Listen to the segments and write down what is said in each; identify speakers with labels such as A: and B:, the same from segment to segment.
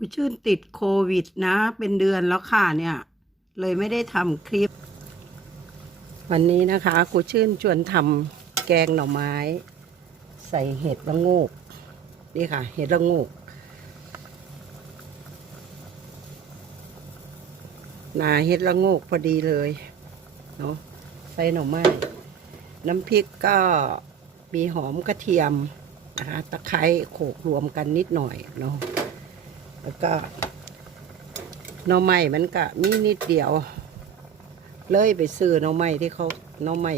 A: คุณชื่นติดโควิดนะ เป็นเดือนแล้วค่ะเนี่ย เลยไม่ได้ทำคลิป วันนี้นะคะครูชื่นชวนทำแกงหน่อไม้ ใส่เห็ดละโงกนี่ค่ะ เห็ดละโงกนาเห็ดละโงกพอดีเลยเนาะใส่หน่อไม้น้ำพริกก็มีหอมกระเทียมนะคะตะไคร้โขกรวมกันนิดหน่อยเนาะ แล้วก็หน่อไม้มันก็มีนิดเดียว เลยไปซื้อหน่อไม้ที่เขาหน่อไม้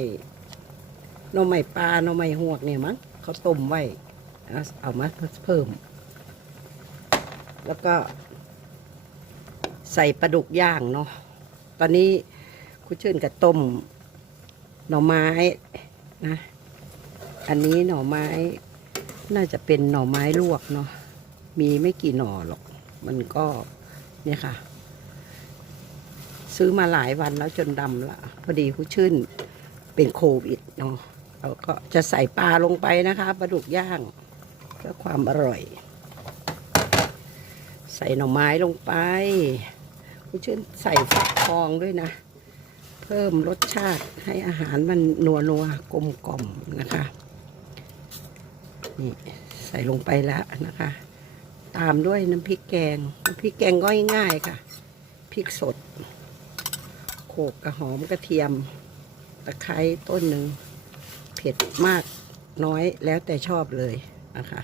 A: หน่อไม้ปลาหน่อไม้หวกเนี่ยมั้งเขาต้มไว้เอามาเพิ่ม แล้วก็ใส่ปลาดุกย่างเนาะตอนนี้คุณชื่นกับต้มหน่อไม้นะ อันนี้หน่อไม้น่าจะเป็นหน่อไม้ลวกเนาะมีไม่กี่หน่อหรอก มันก็เนี่ยค่ะ ซื้อมาหลายวันแล้วจนดำละพอดีผู้ชื่นเป็นโควิดเนาะเราก็จะใส่ปลาลงไปนะคะปลาดุกย่างเพื่อความอร่อย ใส่หน่อไม้ลงไปผู้ชื่นใส่ฟักทองด้วยนะ เพิ่มรสชาติให้อาหารมันนัวนัวกลมกล่อมนะคะนี่ใส่ลงไปแล้วนะคะ ตามด้วยน้ำพริกแกง น้ำพริกแกงก็ง่ายๆค่ะ พริกสด โขกกระหอมกระเทียม ตะไคร้ต้นหนึ่ง เผ็ดมากน้อยแล้วแต่ชอบเลยนะคะ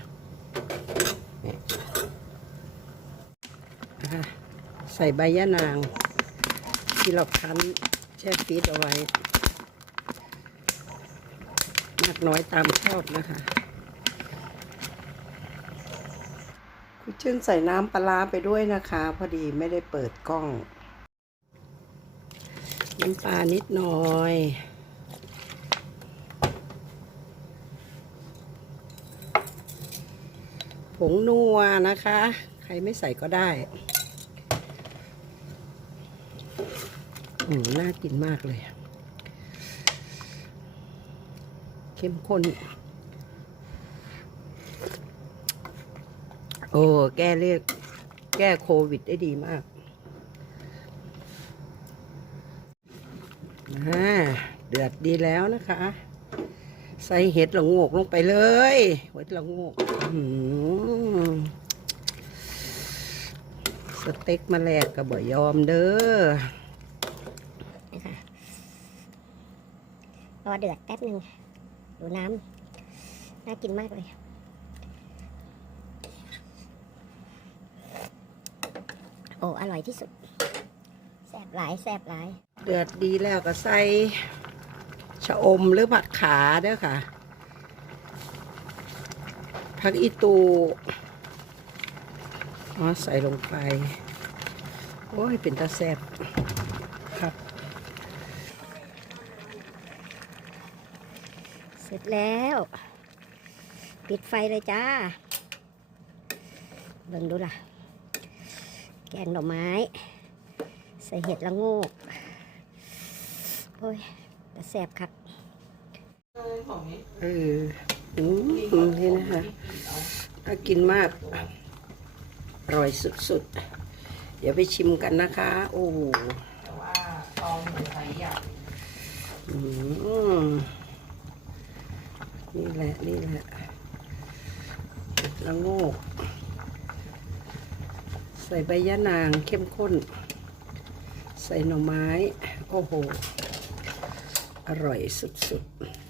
A: นะคะ ใส่ใบยะนาง ที่เราคั้นแช่ฟีดเอาไว้ มากน้อยตามชอบนะคะ คุณชื่นใส่น้ำปลาร้าไปด้วยนะคะ พอดีไม่ได้เปิดกล้อง น้ำปลานิดหน่อยผงนัวนะคะ ใครไม่ใส่ก็ได้อืมน่ากินมากเลย เข้มข้น โอ้ แก้เรียก แก้โควิดได้ดีมากอ่าเดือดดีแล้วนะคะ ใส่เห็ดละโงกลงไปเลยเห็ดละโงกอื้อหือสเต็กมาแลกกับบ่ยอมเด้อ
B: นะคะรอเดือดแป๊บหนึ่งดูน้ำน่ากินมากเลย โอ้อร่อยที่สุดแซ่บหลายแซ่บหลาย
A: เดือดดีแล้วก็ใส่ชะอมหรือผักขาเด้อค่ะ ผักอีตูอ๋อใส่ลงไป โอ้ย เป็นตาแซ่บครับ
B: เสร็จแล้ว ปิดไฟเลยจ้าเบิ่งดูล่ะ แกงหน่อไม้ ใส่เห็ดละโงก โอ้ยแต่แซ่บครับ
A: เอออืมนี่นะคะน่ากินมาก อร่อยสุดๆ เดี๋ยวไปชิมกันนะคะ โอ้โหอืมนี่แหละ นี่แหละละโงก ใส่ใบยะนางเข้มข้น ใส่หน่อไม้ โอ้โห อร่อยสุดๆ